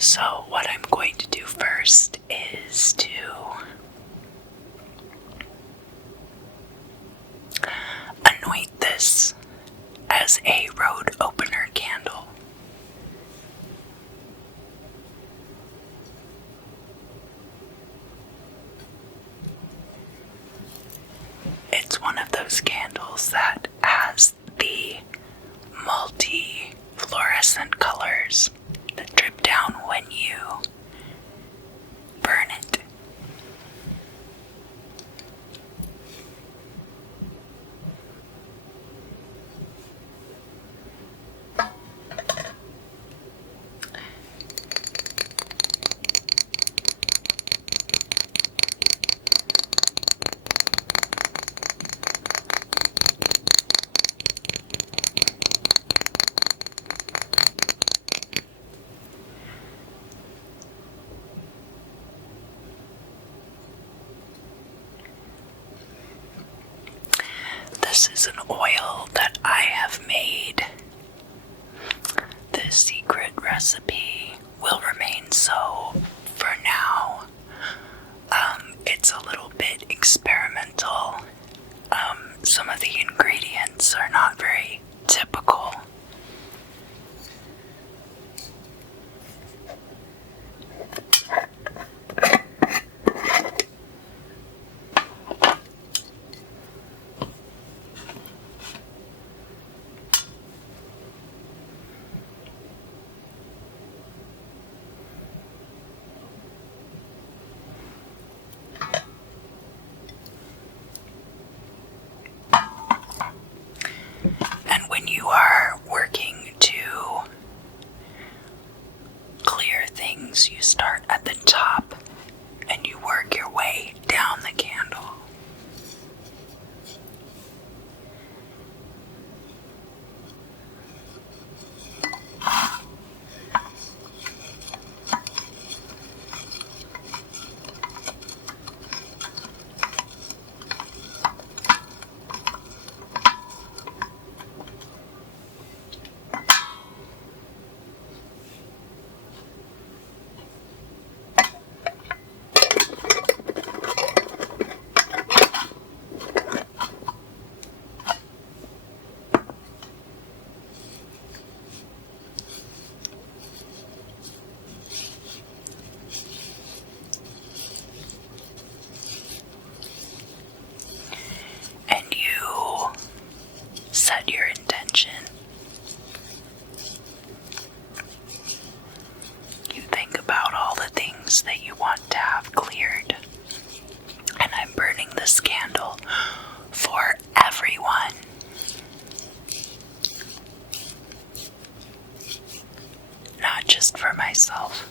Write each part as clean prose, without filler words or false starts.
So what I'm going to do first is to anoint this as a road opener candle. It's one of those candles that has the multi-fluorescent colors that drip down when you burn it. This is an oil that I have made. The secret recipe will remain so for now. It's a little bit experimental. Some of the ingredients are not very typical. And when you are working to clear things, you start at the top and you work your way down the candle. And you set your intention. You think about all the things that you want to have cleared. And I'm burning this candle for everyone. Not just for myself.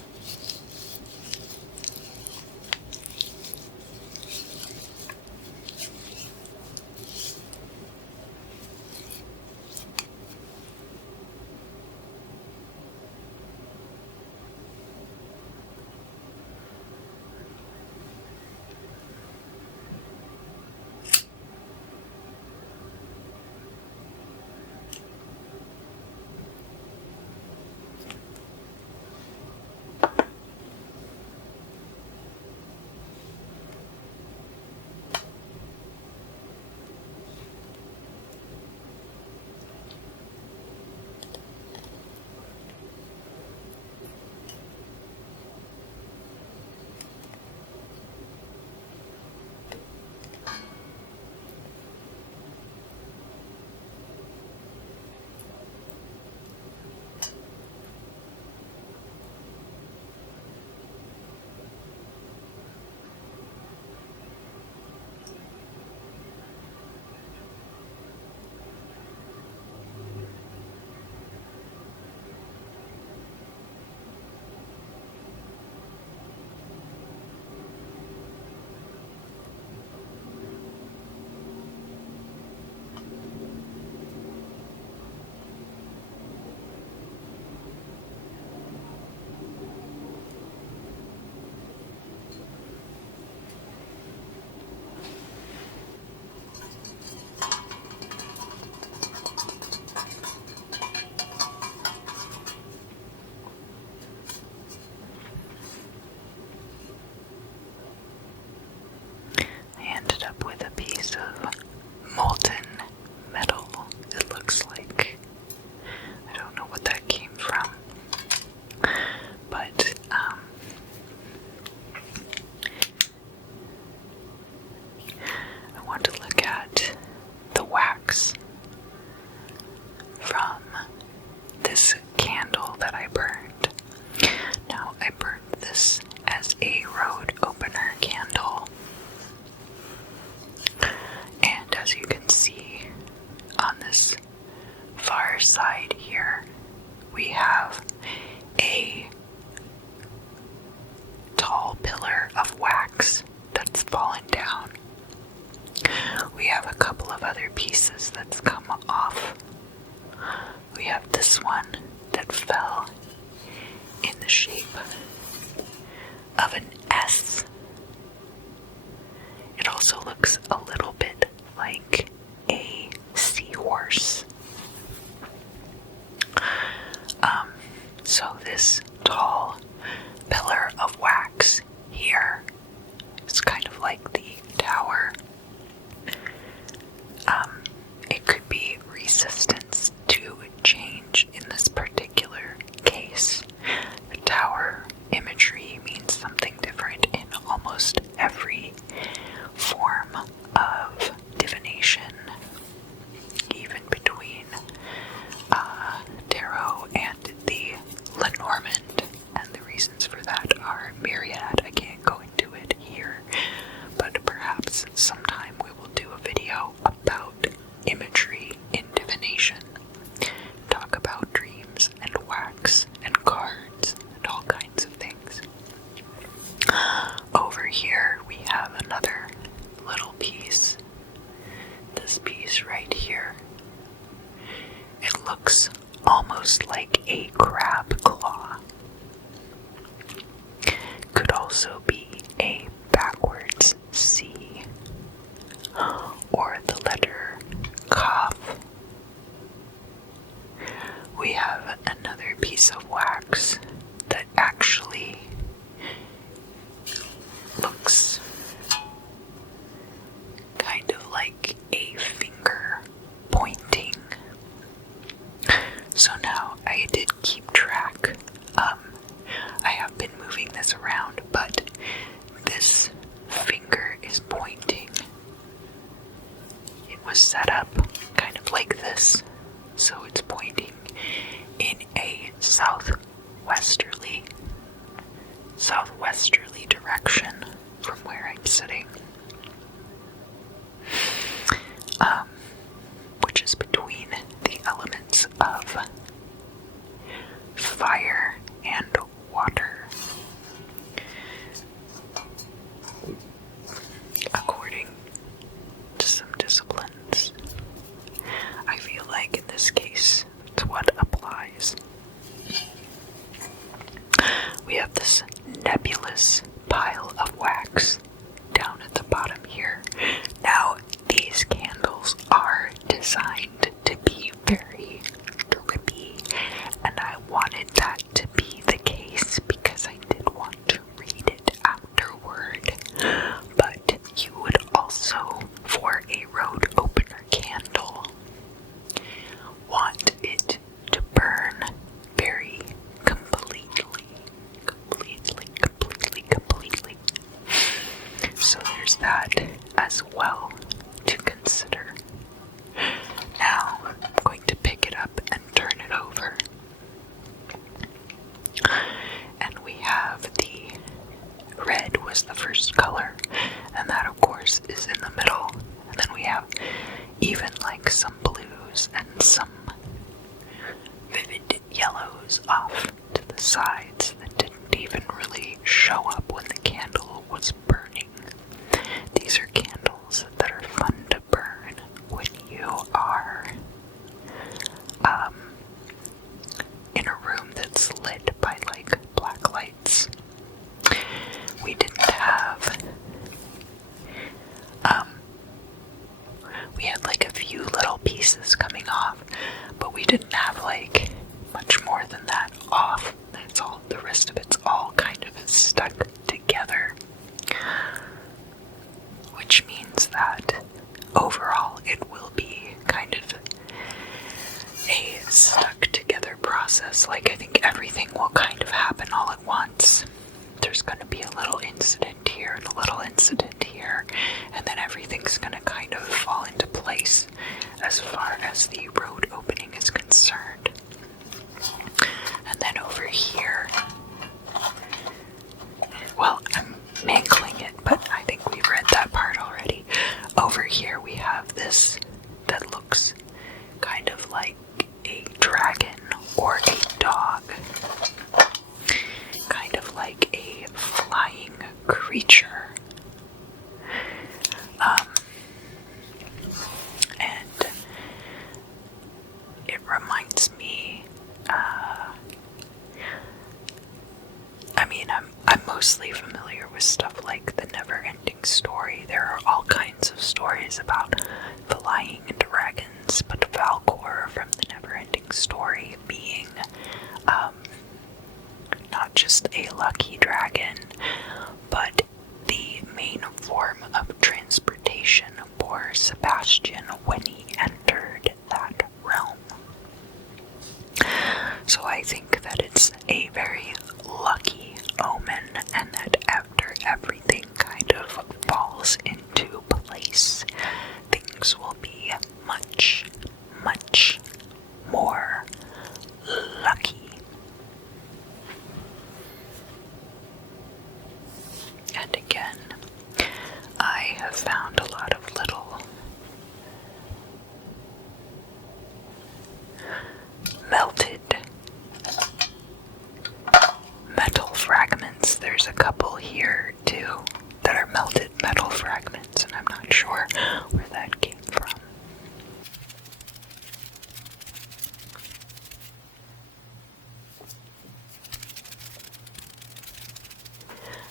shape of an S. It also looks a little bit like a seahorse. So this tall pillar of wax here is kind of like the tower. It could be resistance to change in this particular case. The tower imagery means something different in almost every form of divination, even between tarot and the Lenormand, and the reasons for that are myriad. I can't go into it here, but perhaps sometime we will do a video about imagery in divination, talk about dreams and wax and cards and all kinds of things. Over here we have another little piece. This piece right here. It looks almost like a crab claw. Could also be a backwards C or the letter Kaf. We have another piece of wax that actually looks kind of like a finger pointing. So now I did keep track. I have been moving this around, but this finger is pointing. It was set up kind of like this, so it's pointing in a southwesterly direction from where I'm sitting, which is between the elements of fire and water. According to some disciplines, I feel like in this case, it's what applies. We have this nebulous pile of wax down at the bottom here. Now, these candles are designed to be very drippy, and I wanted that to be the case because I did want to read it afterward. But you would also, for a road opener candle, want it to burn very completely. So there's that as well to consider. Now I'm going to pick it up and turn it over. And we have the red was the first color, and that of course is in the middle. And then we have even like some blues and some vivid yellows off to the sides that didn't even really show up when the candle was burning. These are candles that are fun to burn when you are in a room that's lit by like black lights. We didn't have we had like a few little pieces coming off, but we didn't have like much more than that off. That's all, the rest of it's all kind of stuck together, which means that overall it will be kind of a stuck together process. Like, I think everything will kind of happen all at once. There's going to be a little incident here and a little incident here, and then everything's going to kind of fall into place as far as the road opening is concerned. And then over here, well, I'm mangling it, but I think we've read that part already. Over here we have this that looks kind of like a dragon or a dog. Kind of like a flying creature. And it reminds me mostly familiar with stuff like The Never-Ending Story. There are all kinds of stories about flying dragons, but Falcor from The Never-Ending Story being not just a lucky dragon, but the main form of transportation for Sebastian when he entered that realm. So I think that it's a very lucky omen, and that after everything kind of falls into place, things will be much, much more lucky. And again, I have found a lot of little melted metal fragments. There's a couple here too that are melted metal fragments, and I'm not sure where that came from.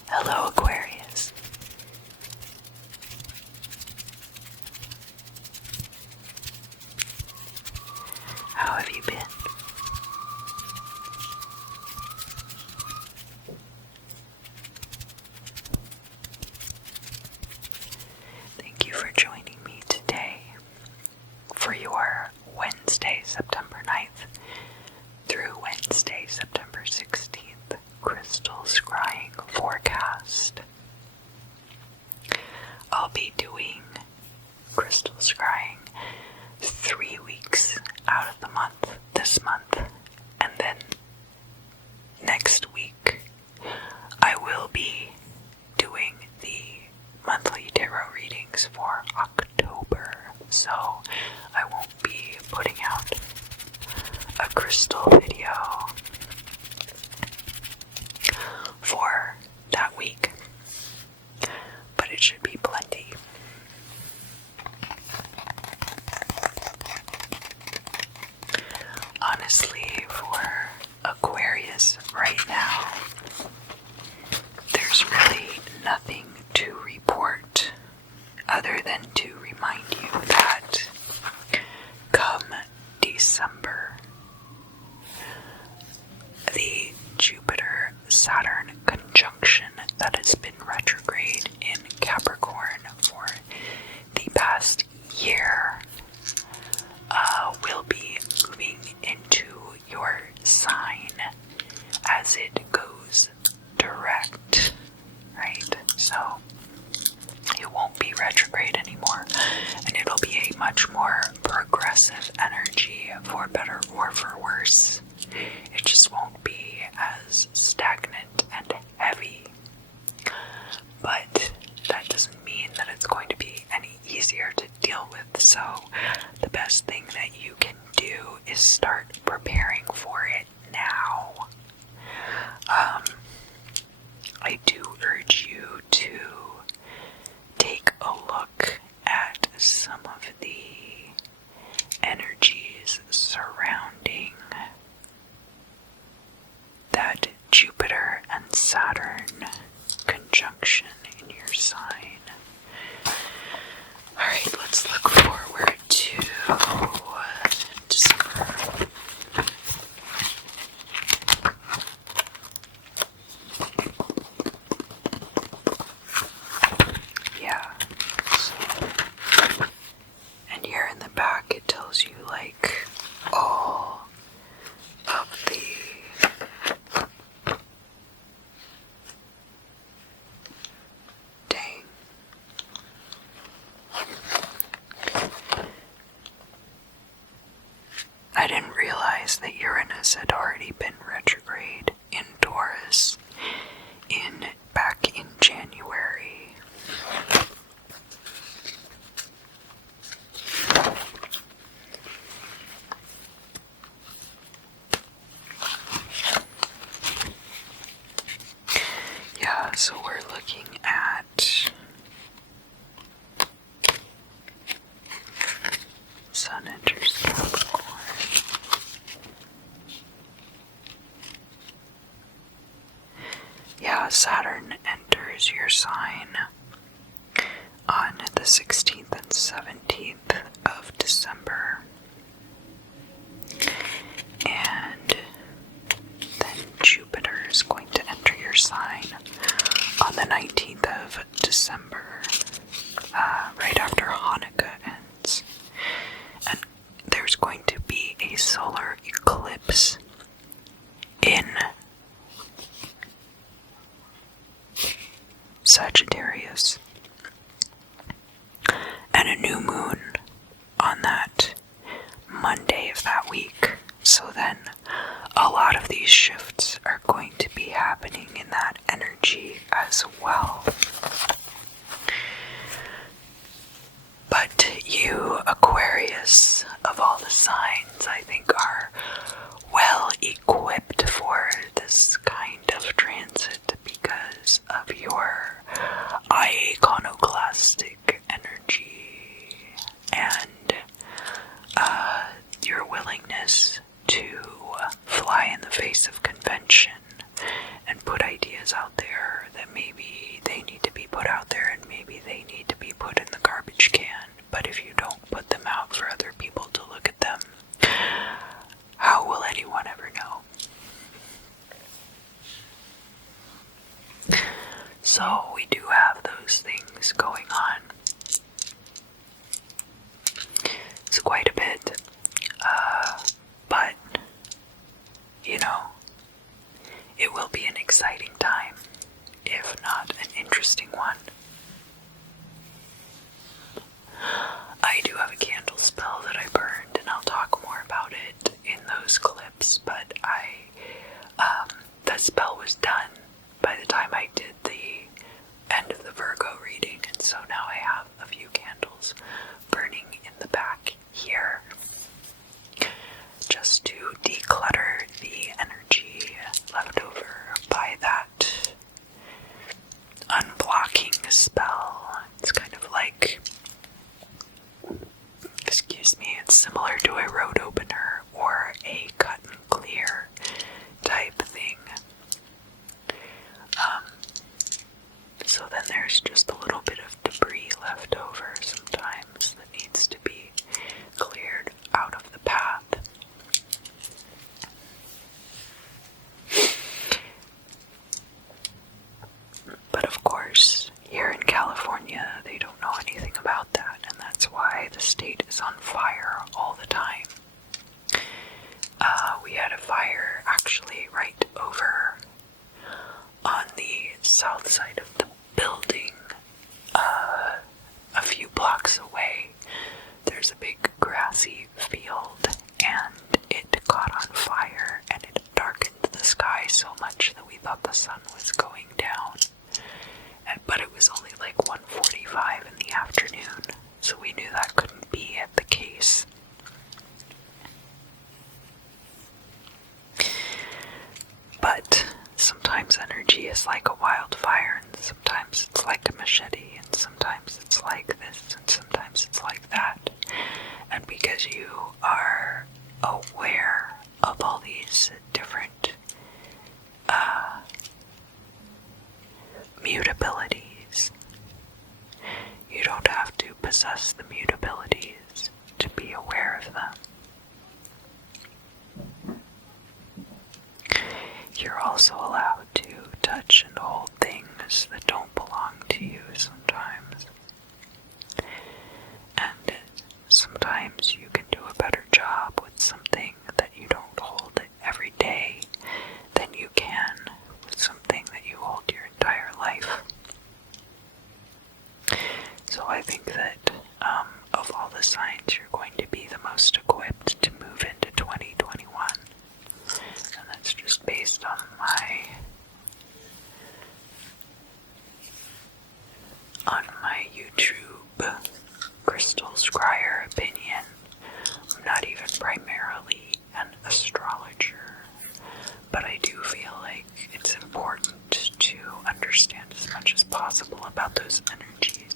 Hello, Aquarius. How have you been? Thank you for joining me today for your Wednesday, September 9th through Wednesday, September 16th crystal scrying forecast. I'll be doing crystal scrying 3 weeks out of the month, this month, and then next week I will be doing the monthly tarot readings for October, so I won't be putting out a crystal video for that week, but it should be plenty. Honestly, for Aquarius right now, there's really nothing to report other than to remind you that come December, the Jupiter-Saturn conjunction that has been retrograde in Capricorn for the past year will be moving into your sign as it goes direct, right? So it won't be retrograde anymore, and it'll be a much more progressive energy, for better or for worse. It just won't be as stagnant and heavy, but that doesn't mean that it's going to be any easier to deal with. So the best thing that you can do is start preparing for it now. I do urge you to take a look at some of the energies surrounding that Jupiter and Saturn conjunction in your sign. Alright, let's look forward to December. Yeah. And here in the back it tells you like all of the dang. I didn't realize that Uranus had already been retrograde in Taurus back in January. Yeah, so we're looking at Sun enters Capricorn. Saturn enters your sign on the 16th and 17th of December. And then Jupiter is going to enter your sign on the 19th of December, right after Hanukkah ends. And there's going to be a solar eclipse in Sagittarius, and a new moon on that Monday of that week. So then a lot of these shifts are going to be happening in that energy as well. But you, Aquarius, of all the signs, I think are well equipped for this kind of transit because of your iconoclastic energy and your willingness to fly in the face of convention and put ideas out there that maybe they need to be put out there and maybe they need to be put in the garbage can. But if you don't put them out for other people to look at them, how will anyone ever know? So we do have those things going on. It's quite a bit. But, it will be an exciting time, if not an interesting one. I do have a candle spell that I burned, and I'll talk more about it in those clips, but that spell was done by the time I did the end of the Virgo reading, and so now I have a few candles burning in the back here, just to declutter the energy left over by that unblocking spell. It's kind of like, it's similar to a road opener or a cut and clear type thing. So then there's just a little bit of debris left over sometimes that needs to be cleared out of the path. But of course, here in California, they don't know anything about that, and that's why the state is on fire all the time. We had a fire actually right over on the south side of the building, a few blocks away. There's a big grassy field, and it caught on fire, and it darkened the sky so much that we thought the sun was going down. But it was only like 1:45 in the afternoon, so we knew that couldn't be the case. But sometimes energy is like a wildfire, and sometimes it's like a machete, and sometimes it's like this, and sometimes it's like that. And because you are aware of all these different mutabilities, you don't have to possess the mutabilities to be aware of them. You're also allowed to touch and hold things that don't belong to you sometimes. And sometimes you can do a better job with something that you don't hold every day than you can with something that you hold your entire life. So I think that of all the signs, you're going to be the most equipped to move into 2021. And that's just based on my YouTube crystal scryer opinion. I'm not even primarily an astrologer, but I do feel like it's important to understand as much as possible about those energies.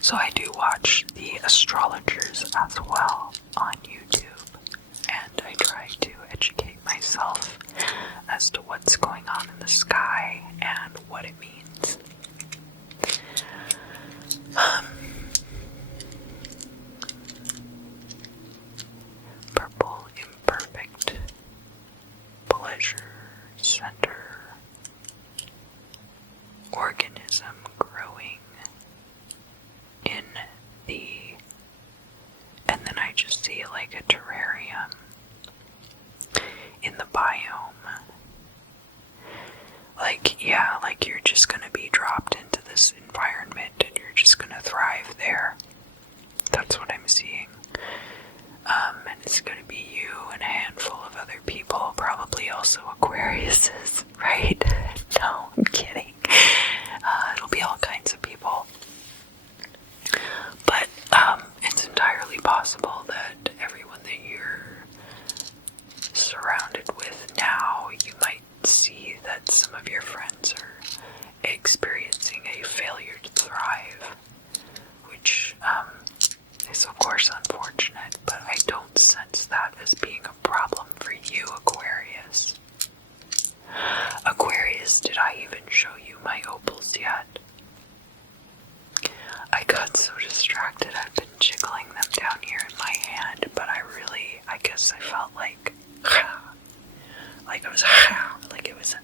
So I do watch the astrologers as well on YouTube, and I try to educate myself as to what's going on in the sky and what it means. Purple imperfect pleasure center organism growing in the, and then I just see like a terrarium in the biome. Like, yeah, like you're just gonna be dropped into this environment and you're just gonna thrive there. That's what I'm seeing. And it's gonna be you and a handful of other people, probably also Aquariuses, right? No, I'm kidding. It'll be all kinds of people. But it's entirely possible that everyone that you're surrounded with now, you might see that some of your friends are experiencing a failure to thrive, which is of course unfortunate, but I don't sense that as being a problem for you, Aquarius. Aquarius, did I even show you my opals yet? I got so distracted, I've been jiggling them down here in my hand, but I guess I felt like it was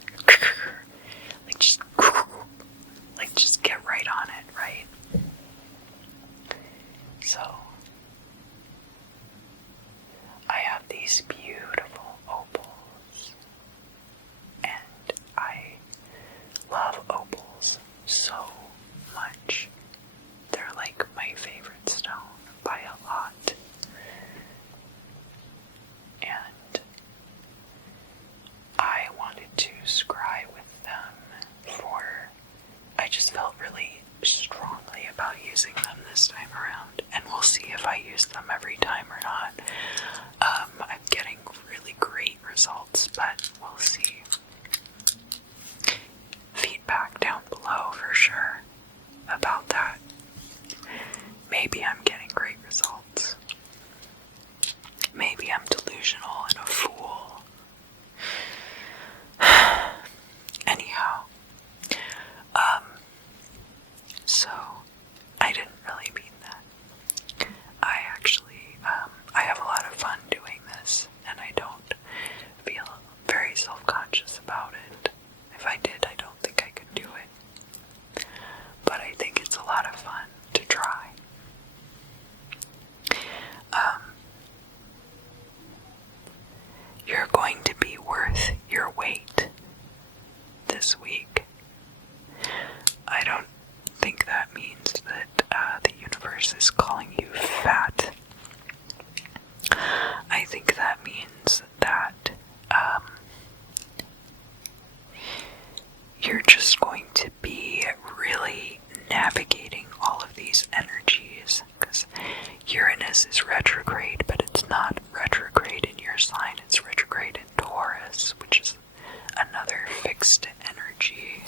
just get right on it, right? So, I have these beautiful opals, and I love opals so much. They're like my favorite stone by a lot. And I wanted to scry with them I just felt really strongly about using them this time around, and we'll see if I use them every time or not. I'm getting really great results, but we'll see. Feedback down below for sure about that. Maybe I'm getting great results. Maybe I'm delusional and a fool. Anyhow, so I didn't really mean that. I actually, I have a lot of fun doing this, and I don't feel very self-conscious about it. If I did, I don't think I could do it. But I think it's a lot of fun to try. You're going to be worth your weight this week. I don't think that means that the universe is calling you fat. I think that means that you're just going to be really navigating all of these energies, because Uranus is retrograde, but it's not retrograde in your sign, it's retrograde in Taurus, which is another fixed energy.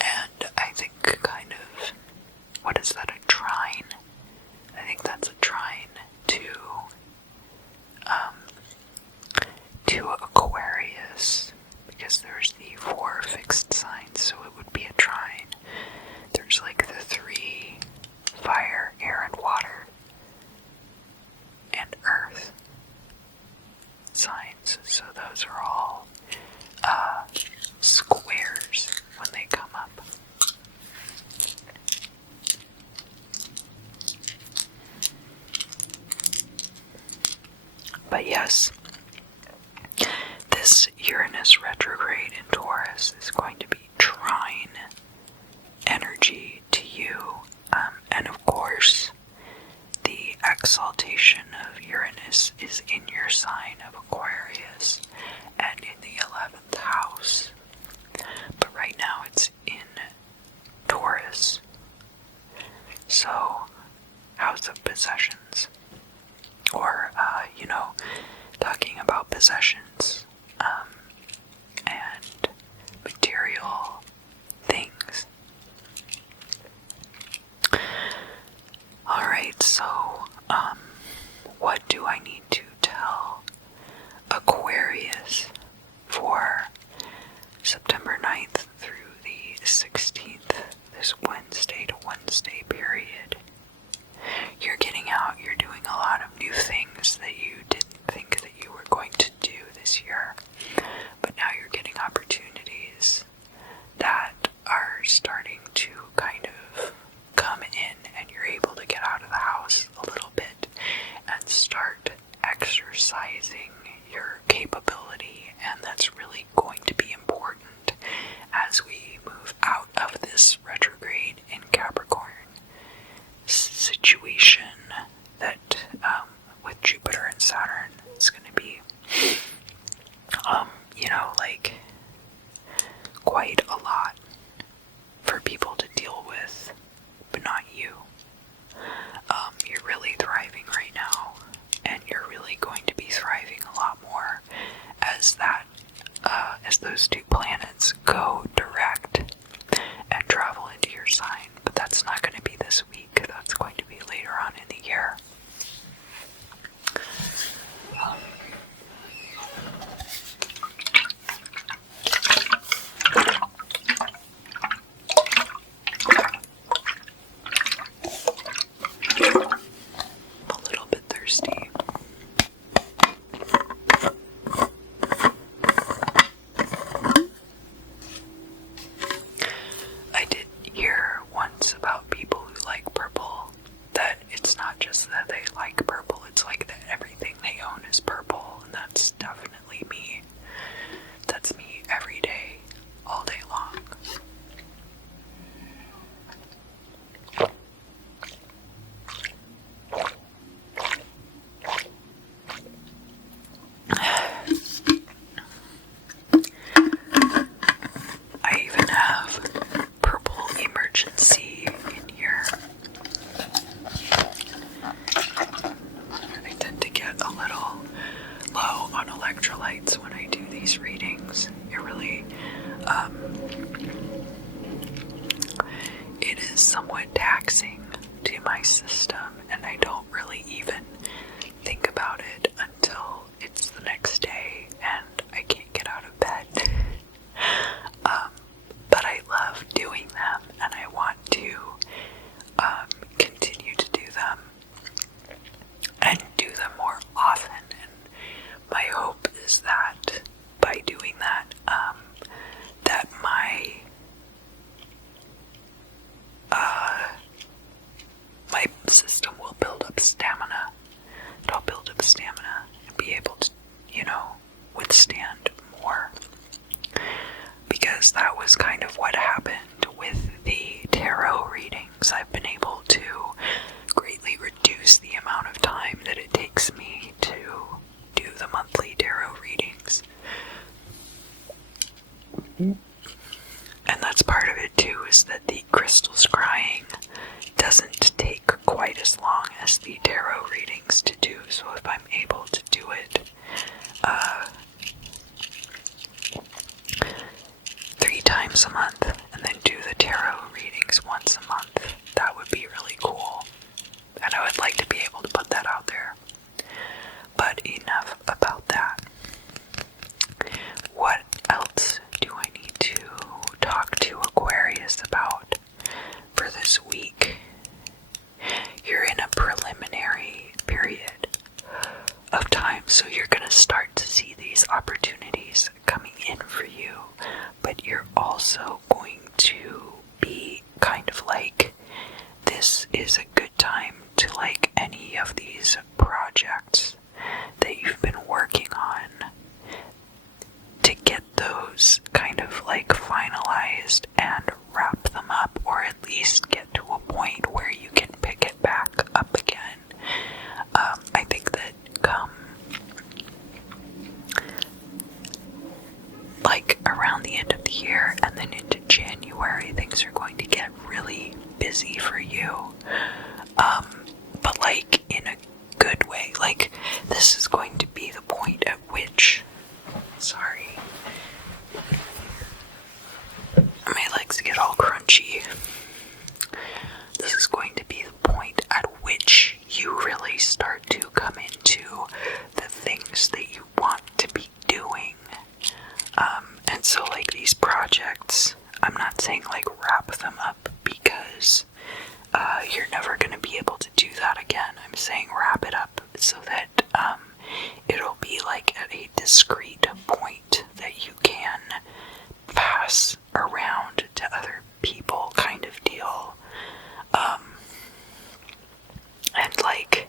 And I think kind of, what is that, a trine? I think that's a trine to Aquarius, because there's the 4 fixed signs, so it would be a trine. There's like the 3 fire, air, and water, and earth signs, so those are all squares when they come up. But yes, this Uranus retrograde in Taurus is going to be trine energy to you, and of course the exaltation of Uranus is in your sign of Aquarius and in the 11th house, but right now it's in Taurus. So, house of possessions, or talking about possessions and material things. Alright, so what do I need to tell as as those two planets go direct and travel into your sign. But that's not going to be this week. That's going to be later on in the year. A little bit thirsty. I did hear once about people who like purple, that it's not just that they like purple, it's like that everything they own is purple, and that's definitely me. That's me every day, all day long. I even have purple emergency in here. I tend to get a little low on electrolytes when I do these readings. It really, it is somewhat taxing to my system, and I don't really even think about it until it's the next day and I can't get out of bed. But I love doing them, and I want to continue to do them and do them more often. And my hope is that by doing that, that my system will build up stamina. It'll build up stamina and be able to, withstand more. Because that was kind of what happened with the tarot readings. I've been able to greatly reduce the amount of time that it takes me to do the monthly tarot readings. And that's part of it too, is that the crystal scrying doesn't take quite as long as the tarot readings to do. So if I'm able to do it 3 times a month and then do the tarot readings once a month, that would be really cool. And I would like to be able to put that out there. But enough about that. What else do I need to talk to Aquarius about for this week? You're in a preliminary period of time, so you're going to start to see these opportunities coming in for you, but you're also going to be kind of like, this is a good time to like any of these projects that you've been working on, to get those kind of like finalized and wrap them up, or at least get to a point where you can pick it back up again. I think that come like around the end of the year and then into January, things are going to get really busy for you. But like in a good way. Like, this is going to be the point at which, sorry, my legs get all crunchy. This is going to be the point at which you really start to come into the things that you want to be doing. And so like these projects, I'm not saying like wrap them up, because you're never going to be able to do that again. I'm saying wrap it up so that it'll be like at a discrete point that you can pass around to other people, kind of deal. And like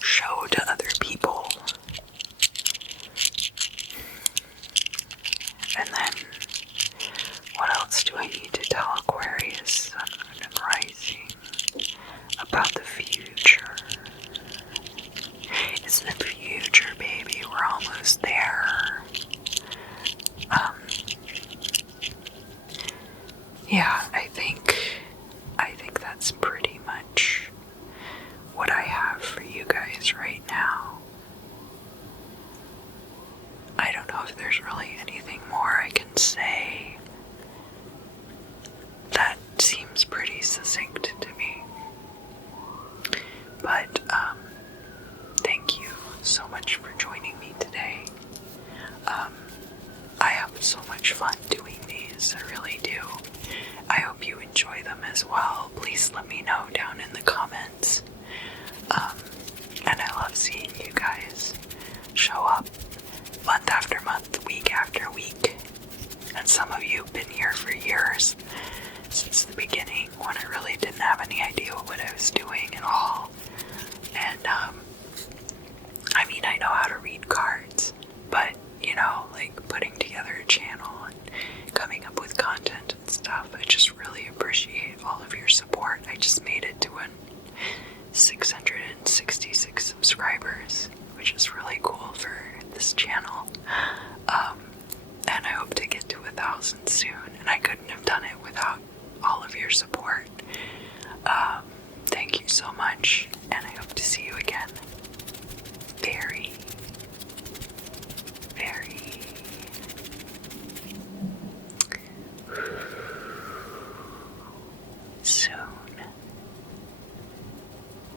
show to other people. And then what else do I need to tell Aquarius, Sun, Moon, and Rising about the future? It's the future, baby. We're almost there. Yeah, I think that's pretty much what I have for you guys right now. I don't know if so much fun doing these, I really do. I hope you enjoy them as well. Please let me know down in the comments. And I love seeing you guys show up month after month, week after week. And some of you have been here for years, since the beginning, when I really didn't have any idea what I was doing at all. And, I mean, I know how to read cards, but, you know, like putting together a channel and coming up with content and stuff, I just really appreciate all of your support. I just made it to 666 subscribers, which is really cool for this channel. And I hope to get to 1,000 soon, and I couldn't have done it without all of your support. Thank you so much, and I hope to see you again